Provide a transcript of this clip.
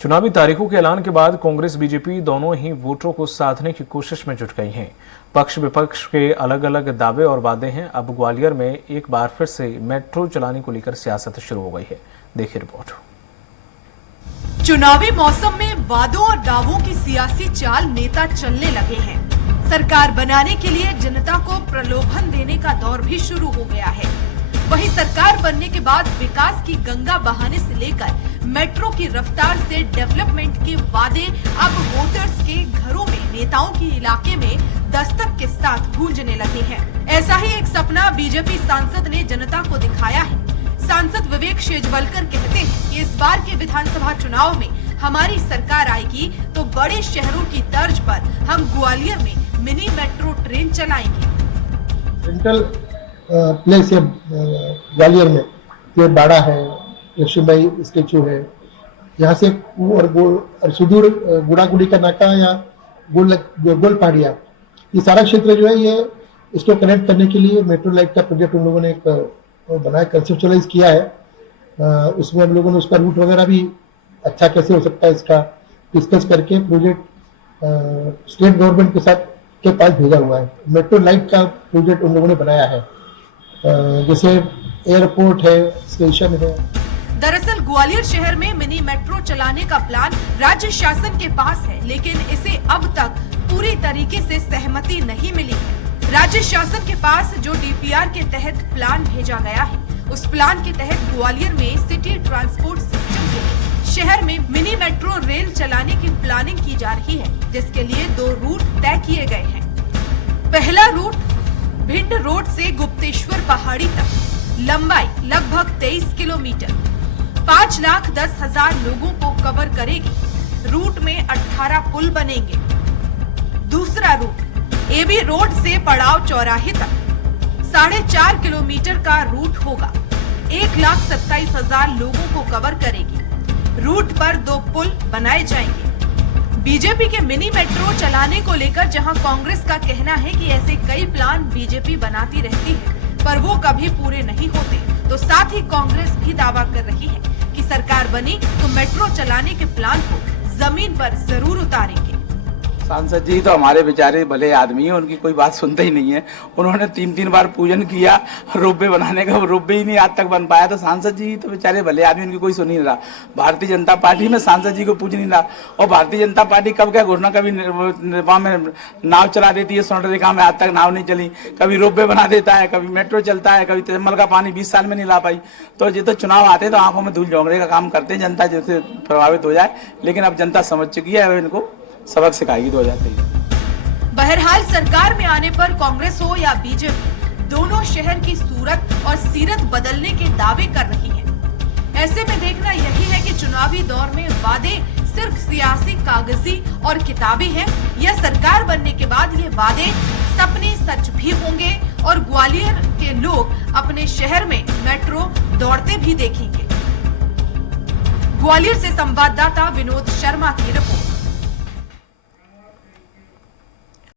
चुनावी तारीखों के ऐलान के बाद कांग्रेस बीजेपी दोनों ही वोटरों को साधने की कोशिश में जुट गई हैं। पक्ष विपक्ष के अलग अलग दावे और वादे हैं। अब ग्वालियर में एक बार फिर से मेट्रो चलाने को लेकर सियासत शुरू हो गई है। देखिए रिपोर्ट। चुनावी मौसम में वादों और दावों की सियासी चाल नेता चलने लगे हैं। सरकार बनाने के लिए जनता को प्रलोभन देने का दौर भी शुरू हो गया है। वहीं सरकार बनने के बाद विकास की गंगा बहाने से लेकर मेट्रो की रफ्तार से डेवलपमेंट के वादे अब वोटर्स के घरों में नेताओं के इलाके में दस्तक के साथ गूंजने लगे हैं। ऐसा ही एक सपना बीजेपी सांसद ने जनता को दिखाया है। सांसद विवेक शेजवलकर कहते हैं कि इस बार के विधानसभा चुनाव में हमारी सरकार आएगी तो बड़े शहरों की तर्ज पर हम ग्वालियर में मिनी मेट्रो ट्रेन चलाएंगे। सेंट्रल प्लेस है ग्वालियर में, ये बाड़ा है, लक्ष्मीबाई स्टेचू है, यहाँ से और सुदूर गुड़ागुड़ी का नाका या गोल पहाड़िया, ये सारा क्षेत्र जो है ये इसको कनेक्ट करने के लिए मेट्रो लाइट का प्रोजेक्ट उन लोगों ने एक बनाया, कंसेप्चुअलाइज किया है। उसमें हम लोगों ने उसका रूट वगैरह भी अच्छा कैसे हो सकता है इसका डिस्कस करके प्रोजेक्ट स्टेट गवर्नमेंट के साथ के पास भेजा हुआ है। मेट्रो लाइट का प्रोजेक्ट उन लोगों ने बनाया है, जैसे एयरपोर्ट है, स्टेशन है। दरअसल ग्वालियर शहर में मिनी मेट्रो चलाने का प्लान राज्य शासन के पास है, लेकिन इसे अब तक पूरी तरीके से सहमति नहीं मिली है। राज्य शासन के पास जो डीपीआर के तहत प्लान भेजा गया है, उस प्लान के तहत ग्वालियर में सिटी ट्रांसपोर्ट सिस्टम के लिए शहर में मिनी मेट्रो रेल चलाने की प्लानिंग की जा रही है, जिसके लिए 2 रूट तय किए गए हैं। पहला रूट भिंड रोड से गुप्तेश्वर पहाड़ी तक, लंबाई लगभग 23 किलोमीटर, 5,10,000 लोगों को कवर करेगी। रूट में 18 पुल बनेंगे। दूसरा रूट एबी रोड से पड़ाव चौराहे तक 4.5 किलोमीटर का रूट होगा, 1,27,000 लोगों को कवर करेगी। रूट पर 2 पुल बनाए जाएंगे। बीजेपी के मिनी मेट्रो चलाने को लेकर जहां कांग्रेस का कहना है कि ऐसे कई प्लान बीजेपी बनाती रहती है, पर वो कभी पूरे नहीं होते, तो साथ ही कांग्रेस भी दावा कर रही है कि सरकार बनी तो मेट्रो चलाने के प्लान को जमीन पर जरूर उतारेंगे। सांसद जी तो हमारे बेचारे भले आदमी हैं, उनकी कोई बात सुनते ही नहीं है। उन्होंने 3 बार पूजन किया रोपवे बनाने का, रोपवे ही नहीं आज तक बन पाया। तो सांसद जी तो बेचारे भले आदमी, उनकी कोई सुन नहीं रहा। भारतीय जनता पार्टी में सांसद जी को पूछ नहीं रहा। और भारतीय जनता पार्टी कब क्या घोषणा, कभी वहाँ में नाव चला देती है, स्वर्ण रेखा में आज तक नाव नहीं चली, कभी रोपवे बना देता है, कभी मेट्रो चलता है, कभी चंबल का पानी 20 साल में नहीं ला पाई। तो ये तो चुनाव आते तो आंखों में धूल झोंकने का काम करते हैं, जनता जैसे प्रभावित हो जाए। लेकिन अब जनता समझ चुकी है, इनको सबक सिखाएगी 2023। बहरहाल सरकार में आने पर कांग्रेस हो या बीजेपी, दोनों शहर की सूरत और सीरत बदलने के दावे कर रही है। ऐसे में देखना यही है कि चुनावी दौर में वादे सिर्फ सियासी, कागजी और किताबी हैं, या सरकार बनने के बाद ये वादे सपने सच भी होंगे और ग्वालियर के लोग अपने शहर में मेट्रो दौड़ते भी देखेंगे। ग्वालियर से संवाददाता विनोद शर्मा की रिपोर्ट।